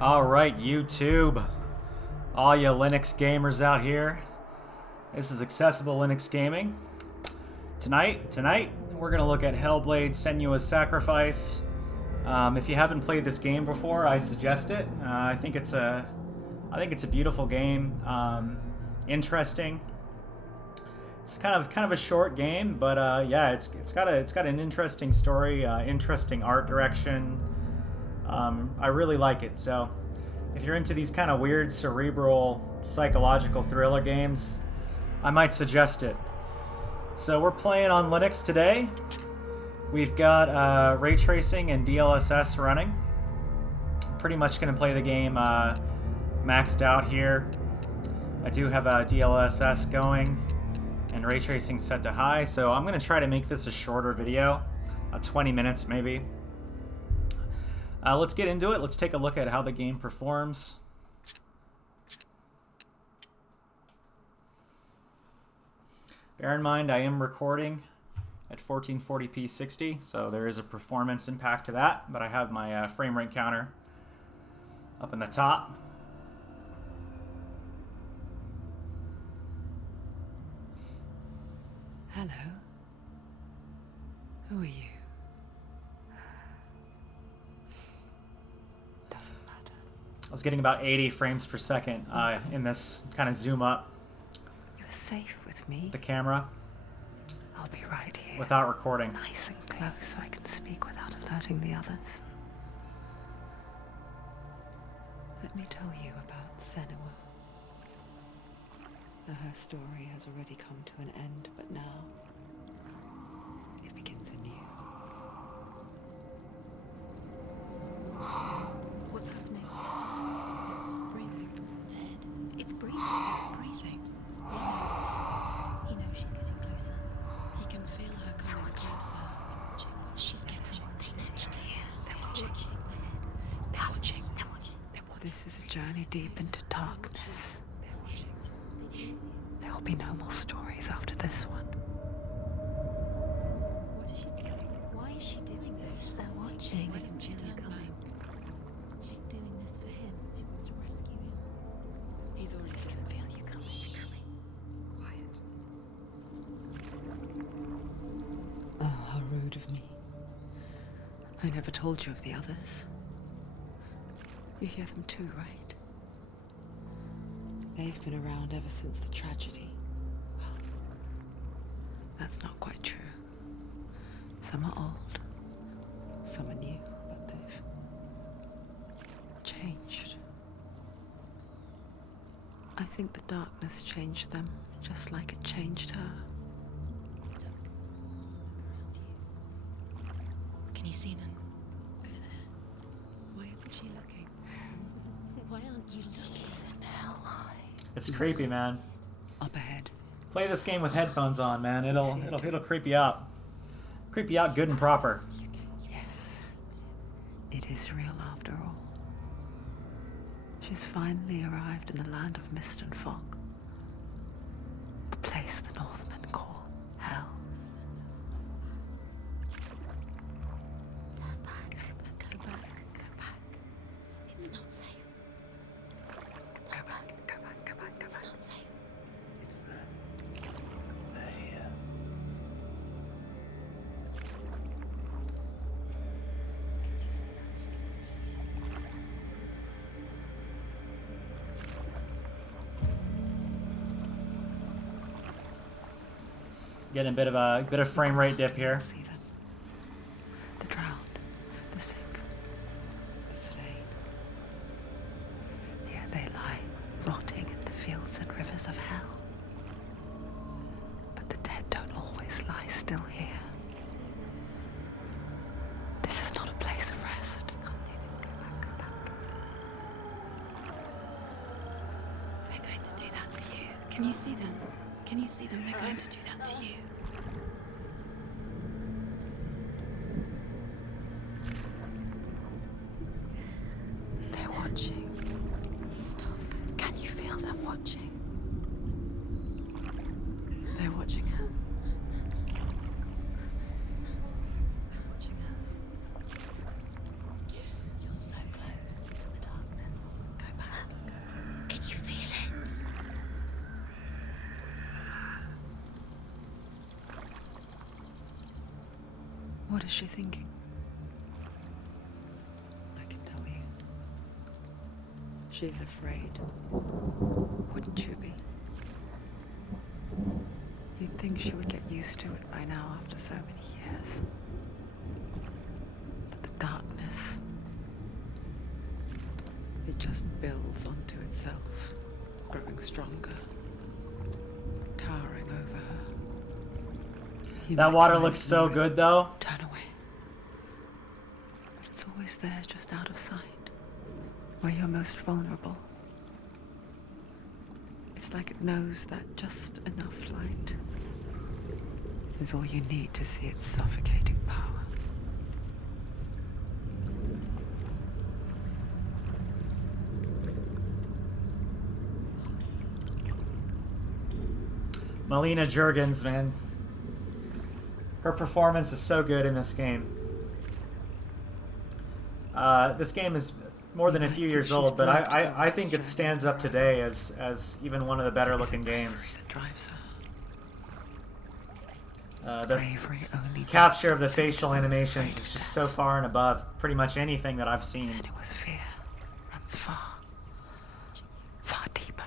Alright, YouTube. All you Linux gamers out here. This is Accessible Linux Gaming. Tonight, we're going to look at Hellblade Senua's Sacrifice. If you haven't played this game before, I suggest it. I think it's a beautiful game. Interesting. It's kind of a short game, but yeah, it's got an interesting story, interesting art direction. I really like it. So, if you're into these kind of weird, cerebral, psychological thriller games, I might suggest it. So we're playing on Linux today. We've got Raytracing and DLSS running. Pretty much going to play the game maxed out here. I do have a DLSS going and Raytracing set to high, so I'm going to try to make this a shorter video, 20 minutes maybe. Let's get into it. Let's take a look at how the game performs. Bear in mind, I am recording at 1440p 60, so there is a performance impact to that, but I have my frame rate counter up in the top. Hello. Who are you? Doesn't matter. I was getting about 80 frames per second in this kind of zoom up. You're safe with me. The camera. I'll be right here. Without recording. Nice and close so I can speak without alerting the others. Let me tell you about Senua. Now, her story has already come to an end, but now it begins anew. What's happening? It's breathing. Dead. It's breathing. It's breathing. He knows she's getting closer. He can feel her coming closer. She's getting closer. They're watching. They're watching. They're watching. This is a journey deep into darkness. There will be no more stories after this one. What is she doing? Why is she doing this? They're watching. Why doesn't she feel you coming? She's doing this for him. She wants to rescue him. He's already done. Feel you coming. Quiet. Oh, how rude of me. I never told you of the others. You hear them too, right? They've been around ever since the tragedy. Well, that's not quite true. Some are old, some are new, but they've changed. I think the darkness changed them, just like it changed her. Look. Around you. Can you see them? Over there. Why isn't she looking? Why aren't you looking? He's in hell high. It's creepy, man. Up ahead. Play this game with headphones on, man. It'll creep you out. Creep you out good and proper. Yes. It is real after all. She's finally arrived in the land of mist and fog. The place the Northmen call hell. Turn back. Go back. Go back. It's not safe. Turn back. Go back. Go back. Go back. It's not safe. It's them. They're here. You see them? I can see you. Getting a bit of frame rate dip here. See them. The drowned, the sick, the slain. Here they lie, rotting in the fields and rivers of hell. But the dead don't always lie still here. You see them? This is not a place of rest. You can't do this. Go back. Go back. They're going to do that to you. Can you see them? Can you see them? They're going to do that to you. They're watching. Stop. Can you feel them watching? They're watching her. They're watching her. You're so close to the darkness. What is she thinking? I can tell you. She's afraid. Wouldn't you be? You'd think she would get used to it by now after so many years. But the darkness, it just builds onto itself, growing stronger, towering over her. You That might water try looks to so ignore it, good, though. turn away. But it's always there, just out of sight, where you're most vulnerable. It's like it knows that just enough light is all you need to see its suffocating power. Melina Juergens, man. Her performance is so good in this game. This game is more than a few years old, but I think it stands up today as even one of the better looking games. That drives her. The Bravery only capture of the builds facial something animations that's is just great so far and above pretty much anything that I've seen. Said it was fear runs far, far deeper.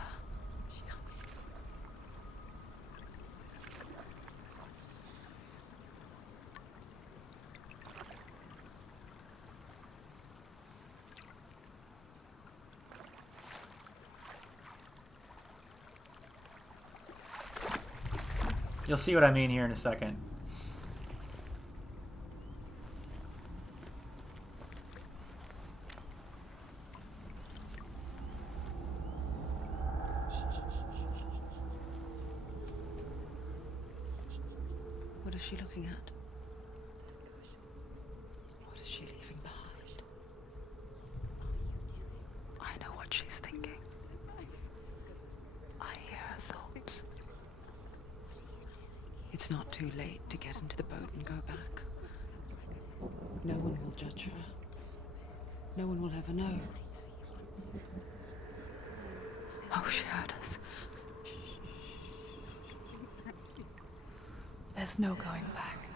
You'll see what I mean here in a second. What is she looking at? What is she leaving behind? I know what she's thinking. I hear her thoughts. It's not too late to get into the boat and go back. No one will judge her. No one will ever know. Oh, she heard us. There's no going back.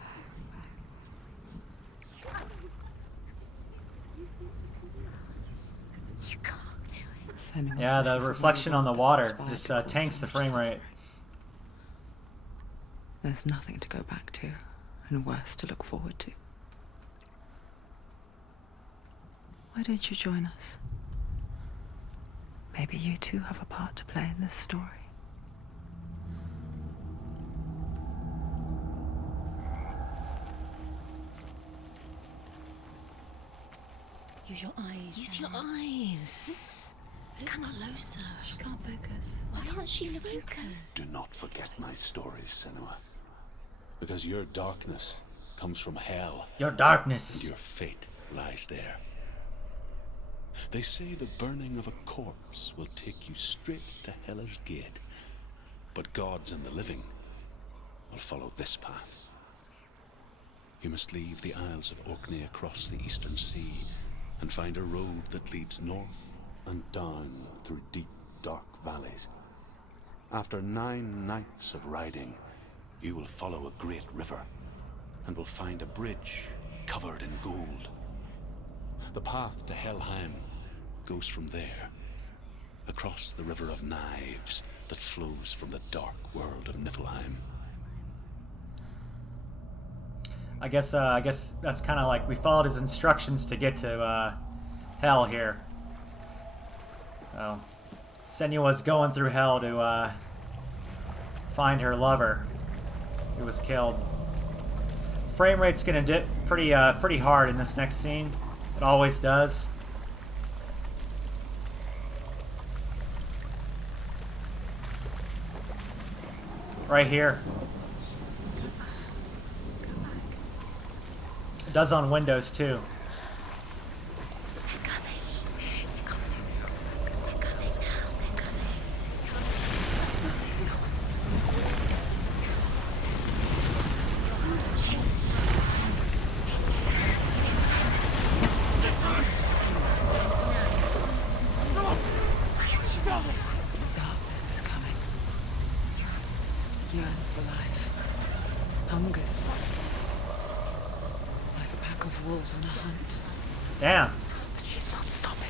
You can't do it. Yeah, the reflection on the water just tanks the frame rate. There's nothing to go back to, and worse to look forward to. Why don't you join us? Maybe you too have a part to play in this story. Use your eyes. Use your eyes. Come closer. She can't focus. Why can't she focus? Do not forget my stories, Senua. Because your darkness comes from hell, Your darkness. and your fate lies there. They say the burning of a corpse will take you straight to Hela's gate, but gods and the living will follow this path. You must leave the Isles of Orkney across the eastern sea and find a road that leads north and down through deep, dark valleys. After 9 nights of riding, you will follow a great river and will find a bridge covered in gold. The path to Helheim goes from there, across the river of knives that flows from the dark world of Niflheim. I guess that's kind of like we followed his instructions to get to hell here. Oh, Senua's going through hell to find her lover, who was killed. Frame rate's gonna dip pretty hard in this next scene. It always does. Right here. It does on Windows too. They're coming. You can't do it. They're coming now. They're coming. Darkness is coming. Yearns for life. Hungers for it. wolves on a hunt. Damn. But she's not stopping.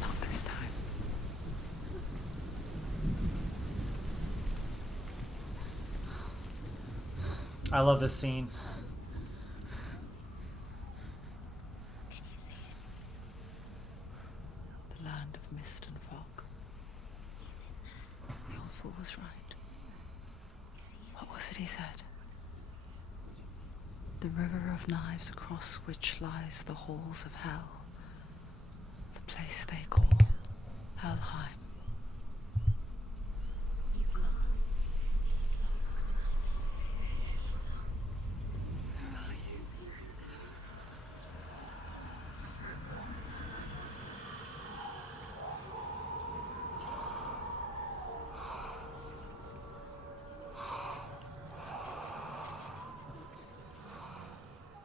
Not this time. I love this scene. Can you see it? The land of mist and fog. He's in there. The old fool was right. You see it? What was it he said? The river of knives across which lies the halls of hell. The place they call Helheim. He's lost. He's lost. Where are you?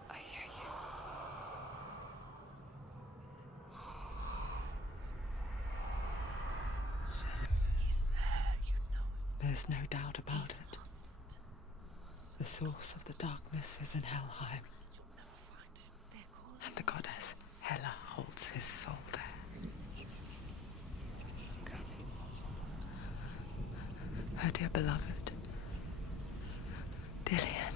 I hear you. He's there, you know it. There's no doubt about He's it. lost. The source of the darkness is in Helheim, They're calling. and the goddess Hela holds his soul there. Her dear beloved, Dillian.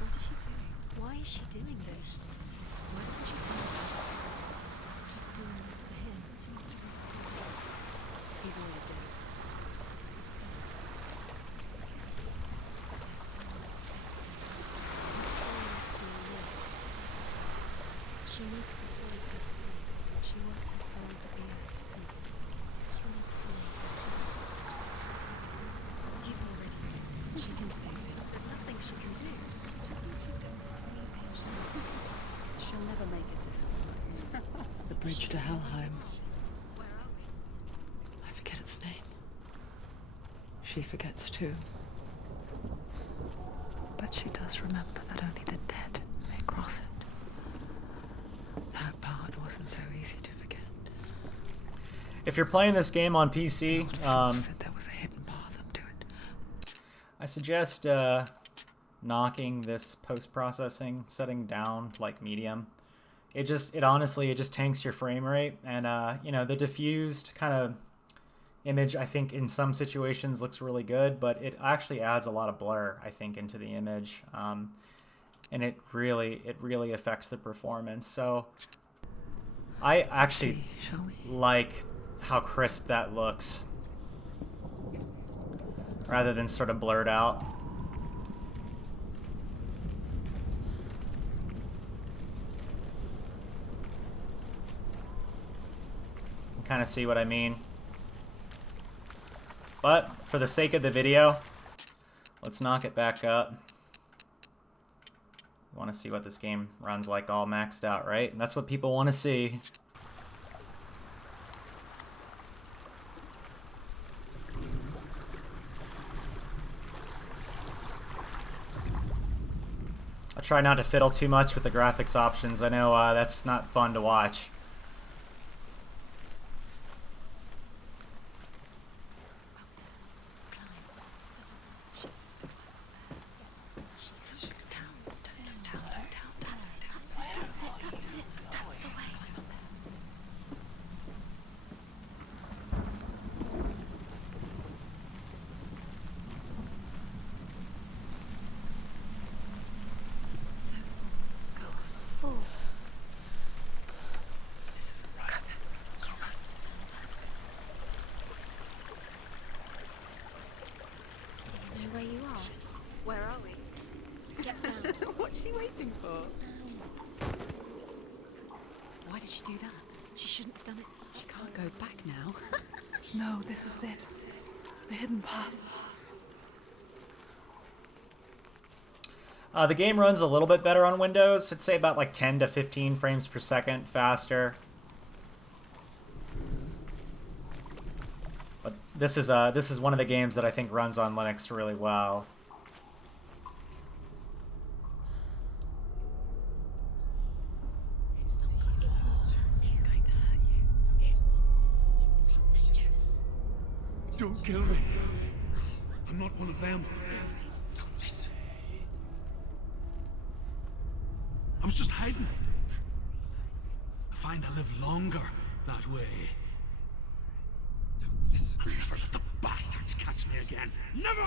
What is she doing? Why is she doing this? Why doesn't she tell him? She's doing this for him. She wants to rescue him. He's already dead. Her soul still lives. She needs to save her soul. She wants her soul to be at peace. She needs to lay her to rest. He's already dead. She can save him. There's nothing she can do. She thinks she's going to save him. She'll never make it to hell. The bridge to Helheim. Where are we? I forget its name. She forgets too. But she does remember that only the dead may cross it. That part wasn't so easy to forget. If you're playing this game on PC, Lord Frost said there was a hidden path up to it. I suggest knocking this post-processing setting down to like medium. It honestly just tanks your frame rate, and you know, the diffused kind of image I think in some situations looks really good, but it actually adds a lot of blur I think into the image, and it really affects the performance. So I actually See, shall we? like how crisp that looks rather than sort of blurred out. Kind of see what I mean. But for the sake of the video, let's knock it back up. You want to see what this game runs like all maxed out, right? And that's what people want to see. I'll try not to fiddle too much with the graphics options. I know that's not fun to watch. That's the way. Four. This isn't right. You have to turn back. Do you know where you are? Where are we? Get down. What's she waiting for? Why did she do that? She shouldn't have done it. She can't go back now. No, this is it. The hidden path. The game runs a little bit better on Windows. I'd say about like 10 to 15 frames per second faster. But this is one of the games that I think runs on Linux really well. It's going to hurt you. It's dangerous. Don't kill me. I'm not one of them. Don't listen. I was just hiding. I find I live longer that way. Don't listen. I'll never let the bastards catch me again. Never!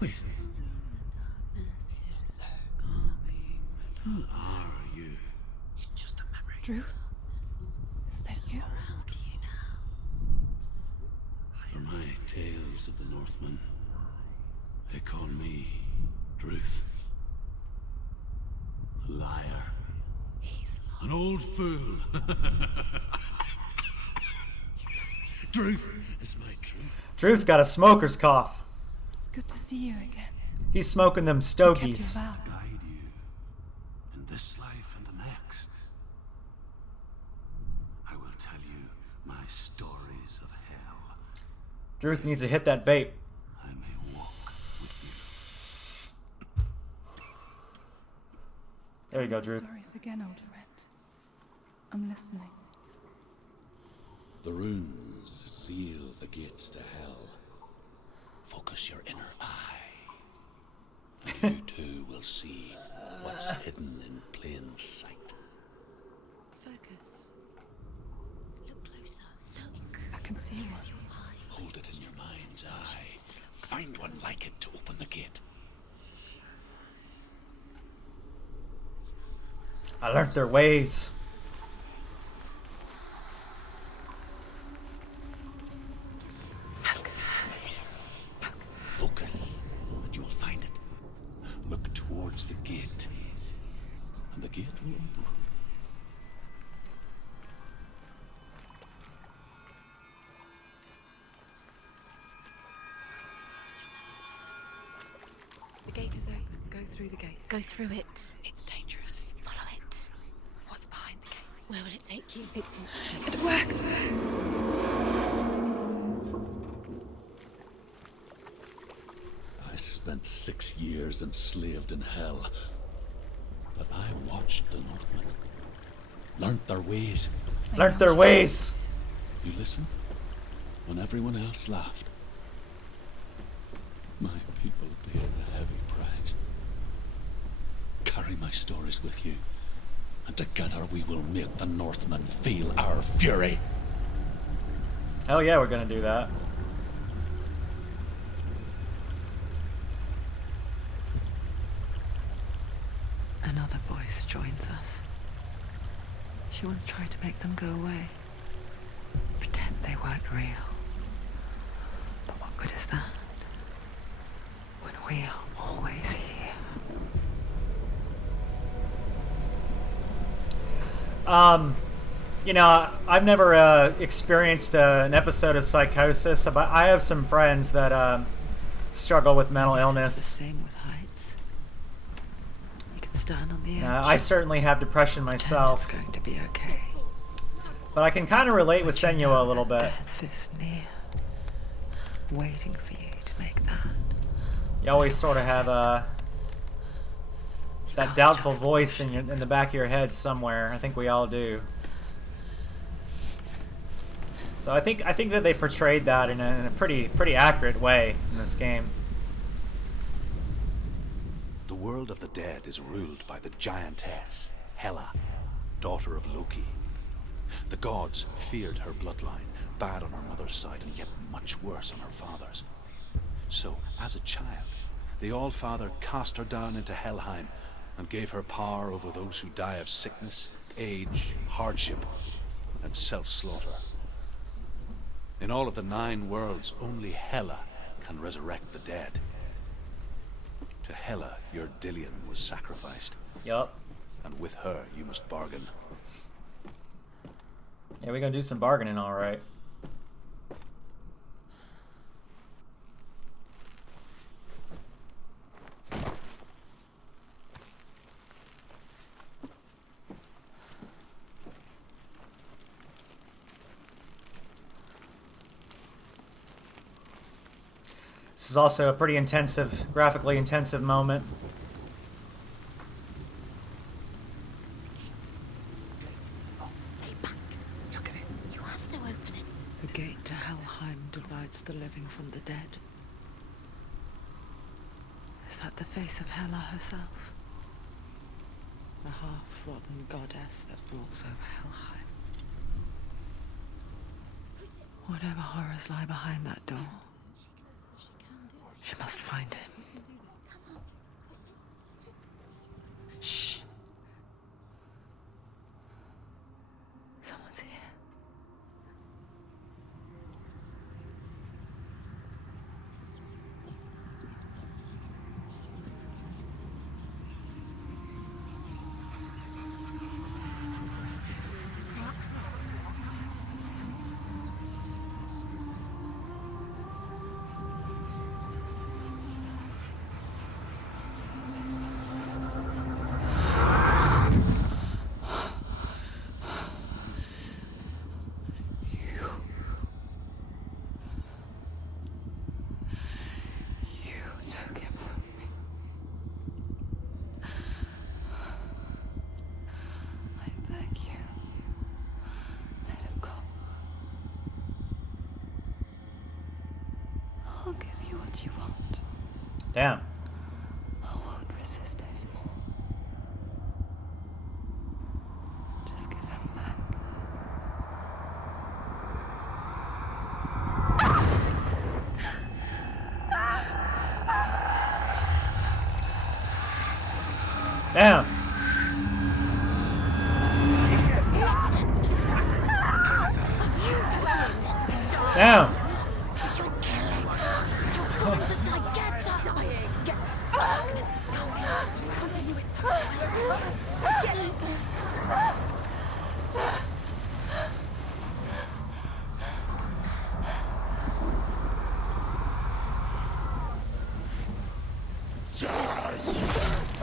Wait. Who are you? It's just a memory. Drew? Is that you? Around you now. For my tales of the Northmen, they call me Druth. Liar. He's An old fool. Druth is my truth. Drew's got a smoker's cough. It's good to see you again. He's smoking them You kept stogies. your vow. Guide you in this life and the next. I will tell you my stories of hell. Druth needs to hit that vape. I may walk with you. There you go, Druth. Stories again, old friend. I'm listening. The runes seal the gates to hell. Focus your inner eye, and you too will see what's hidden in plain sight. focus. Look closer. Look. I can see one. Use your eyes. Hold it in your mind's eye. Find one like it to open the gate. I learned their ways. Focus, and you will find it. Look towards the gate, and the gate will open. The gate is open. Go through the gate. Go through it. It's dangerous. Follow it. What's behind the gate? Where will it take you? It's not safe. It worked. I spent 6 years enslaved in hell, but I watched the Northmen, learnt their ways. Learned their ways. You listen when everyone else laughed. My people paid a heavy price. Carry my stories with you, and together we will make the Northmen feel our fury. Hell yeah, we're gonna do that. Another voice joins us. She once tried to make them go away. Pretend they weren't real. But what good is that? When we are always here. You know, I've never experienced an episode of psychosis, but I have some friends that struggle with mental It's the illness. same with heights. You can stand on the edge. I certainly have depression pretend myself, it's going to be okay. but I can kind of relate with But you know Senua a little that bit. Death is near, waiting for you to make that. You always sort of have that can't doubtful just voice in the back of your head somewhere. I think we all do. So I think that they portrayed that in a pretty accurate way in this game. The world of the dead is ruled by the giantess, Hela, daughter of Loki. The gods feared her bloodline, bad on her mother's side and yet much worse on her father's. So, as a child, the All-Father cast her down into Helheim and gave her power over those who die of sickness, age, hardship, and self-slaughter. In all of the 9 worlds, only Hela can resurrect the dead. To Hela, your Dillion was sacrificed, Yup. and with her you must bargain. Yeah, we're gonna do some bargaining, all right. is also a pretty intensive, graphically intensive moment. Stay back. Look at it. You have to open it. The gate to Helheim divides the living from the dead. Is that the face of Hela herself? A half-rotten goddess that rules over Helheim. Whatever horrors lie behind that door, she must find him. Shh. Someone's here. Took him from me. I beg you, let him go. I'll give you what you want. Damn. I won't resist anymore. Just give him back. Damn. Damn.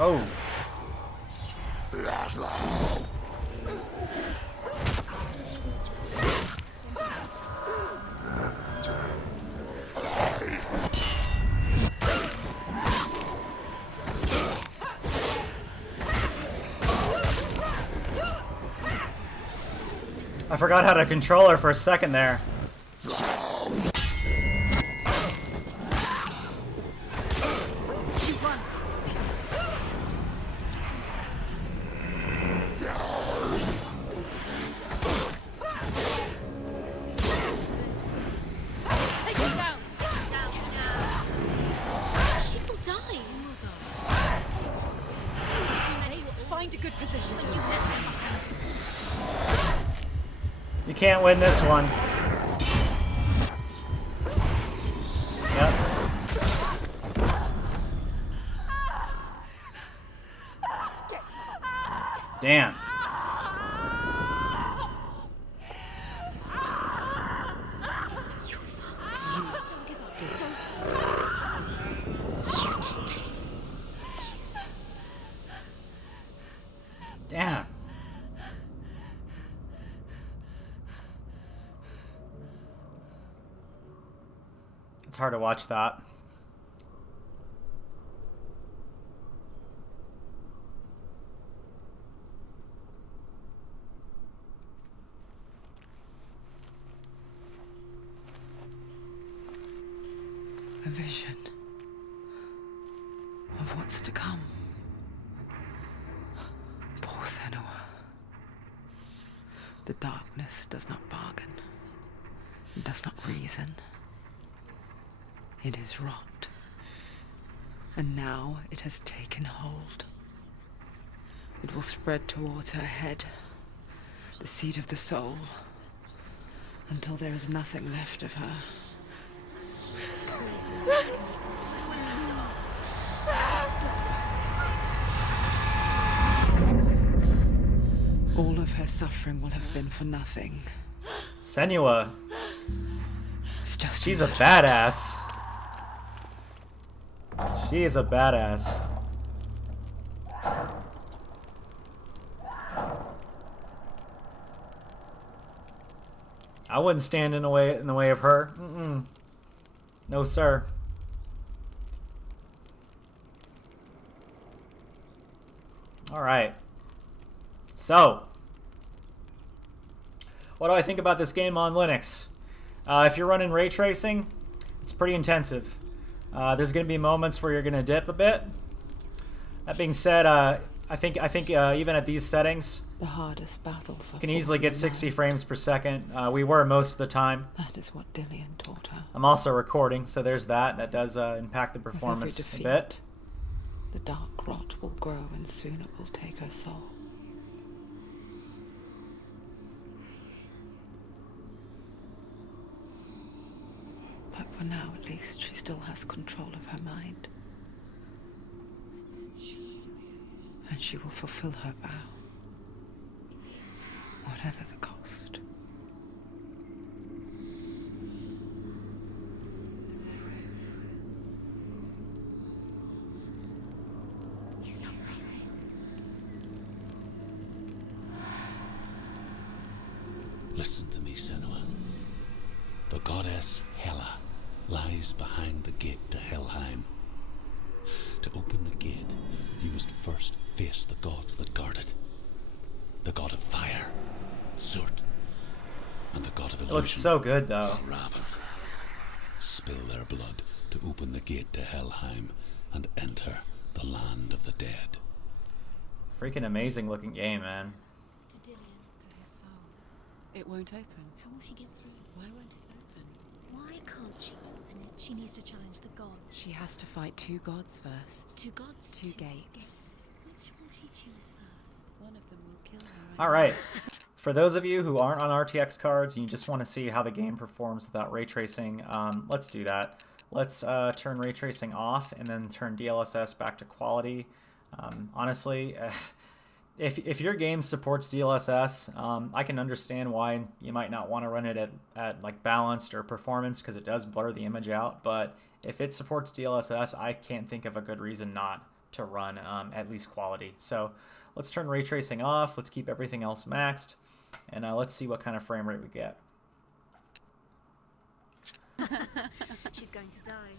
Oh. I forgot how to control her for a second there. Find a good position. You can't win this one. Yep. Damn. Damn. It's hard to watch that. A vision of what's to come. Poor Senua. The darkness does not bargain. It does not reason. It is rot. And now it has taken hold. It will spread towards her head, the seat of the soul, until there is nothing left of her. All of her suffering will have been for nothing. Senua, It's just she's a badass. She is a badass. I wouldn't stand in the way of her. Mm-mm. No, sir. All right. So, what do I think about this game on Linux? If you're running ray tracing, it's pretty intensive. There's going to be moments where you're going to dip a bit. That being said, I think even at these settings, The hardest battles you can easily get 60 frames per second. We were most of the time. That is what Dillian taught her. I'm also recording, so there's that. That does impact the With every performance a defeat, bit. the dark rot will grow and soon it will take her soul. But for now, at least, she still has control of her mind. And she will fulfill her vow, whatever the cost. He's not real. Listen to me, Senua. The goddess Hela lies behind the gate to Helheim. To open the gate, you must first face the gods that guard it. The god of fire, Surt, and the god of illusion, It looks so good, though. Raven. Spill their blood to open the gate to Helheim and enter the land of the dead. Freaking amazing looking game, man. To Dillian. To his soul. It won't open. How will she get through? Why won't it open? Why can't she open it? She needs to challenge the gods. She has to fight 2 gods first. 2 gods? 2 gates. Which will she choose first? One of them will kill her. All right. For those of you who aren't on RTX cards and you just want to see how the game performs without ray tracing, let's do that. Let's turn ray tracing off and then turn DLSS back to quality. Honestly, if your game supports DLSS, I can understand why you might not want to run it at like balanced or performance, because it does blur the image out. But if it supports DLSS, I can't think of a good reason not to run at least quality. So let's turn ray tracing off. Let's keep everything else maxed, and let's see what kind of frame rate we get. She's going to die.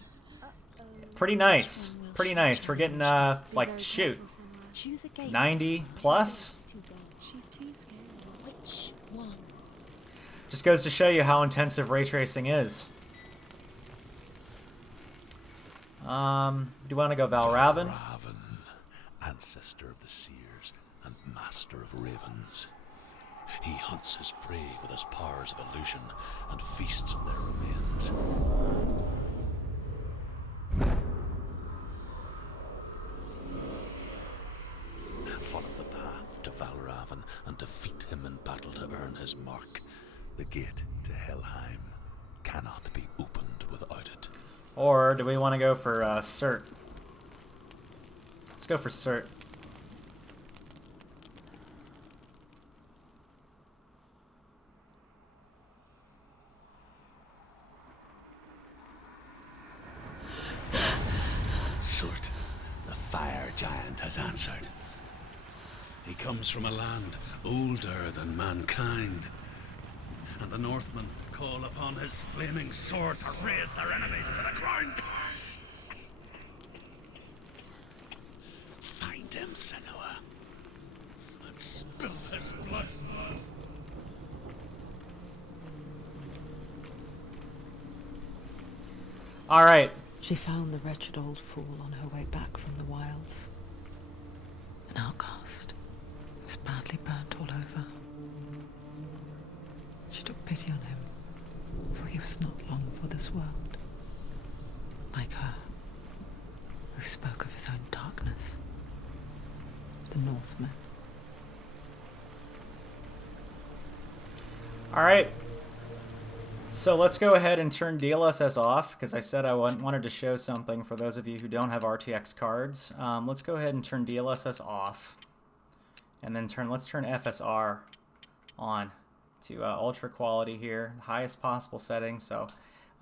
Pretty nice. Pretty nice. We're getting like shoot, Choose a gate. 90 plus. She's too scared. Which one? Just goes to show you how intensive ray tracing is. Do you want to go Valravan? Raven, ancestor of the seers and master of ravens. He hunts his prey with his powers of illusion and feasts on their remains. Follow the path to Valravan and defeat him in battle to earn his mark. The gate to Helheim cannot be opened without it. Or do we want to go for Surt? Let's go for Surt. Surt, the fire giant, has answered. He comes from a land older than mankind, and the Northmen call upon his flaming sword to raise their enemies to the ground. Find him, Senua, and spill his blood. All right. She found the wretched old fool on her way back from the wilds. An outcast. He was badly burnt all over. She took pity on him, for he was not long for this world. Like her, who spoke of his own darkness. The Northmen. All right. So let's go ahead and turn DLSS off, because I said I wanted to show something for those of you who don't have RTX cards. Let's go ahead and turn DLSS off, and then let's turn FSR on to ultra quality here, highest possible setting. So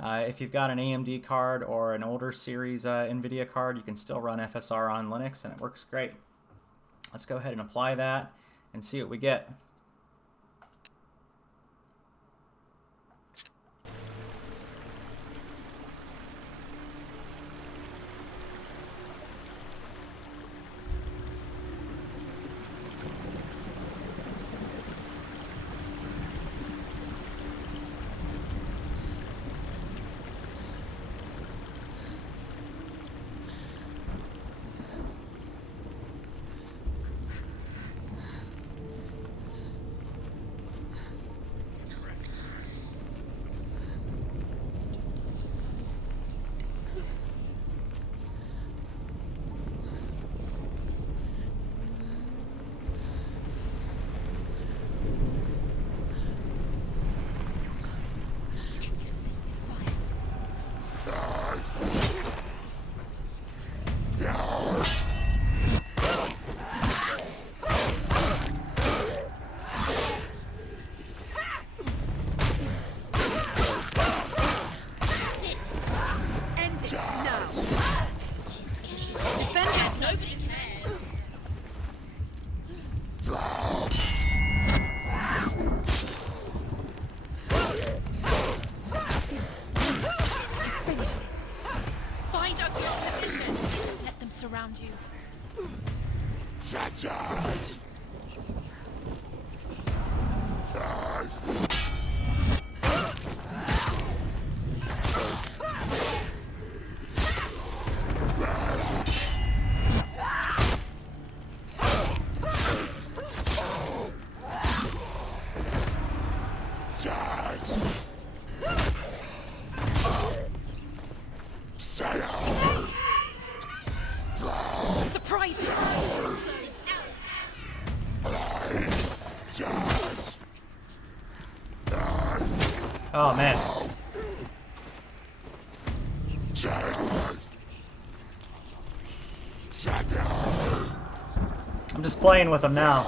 if you've got an AMD card or an older series NVIDIA card, you can still run FSR on Linux, and it works great. Let's go ahead and apply that and see what we get. find you. Surprising! Oh man. I'm just playing with them now.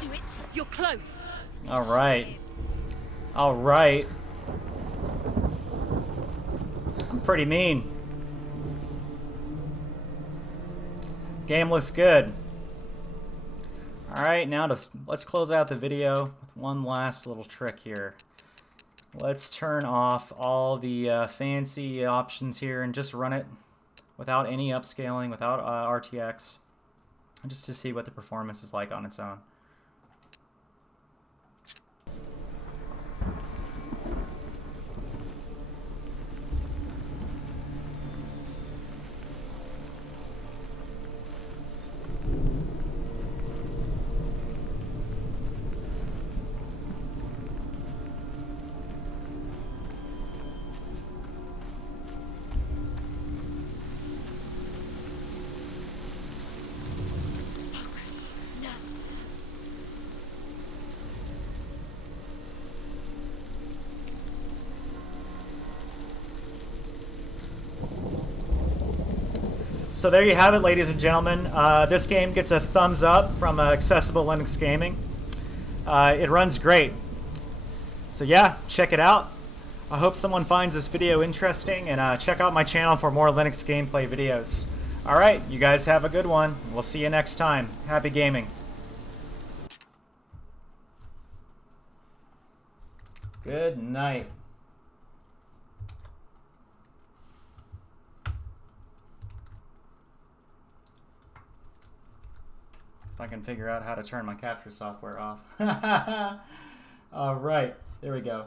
Do it! You're close! Alright. Alright. I'm pretty mean. Game looks good. Alright, now let's close out the video with one last little trick here. Let's turn off all the fancy options here and just run it without any upscaling, without RTX, just to see what the performance is like on its own. So there you have it, ladies and gentlemen. This game gets a thumbs up from Accessible Linux Gaming. It runs great. So yeah, check it out. I hope someone finds this video interesting, and check out my channel for more Linux gameplay videos. Alright, you guys have a good one. We'll see you next time. Happy gaming. Good night. If I can figure out how to turn my capture software off. All right, there we go.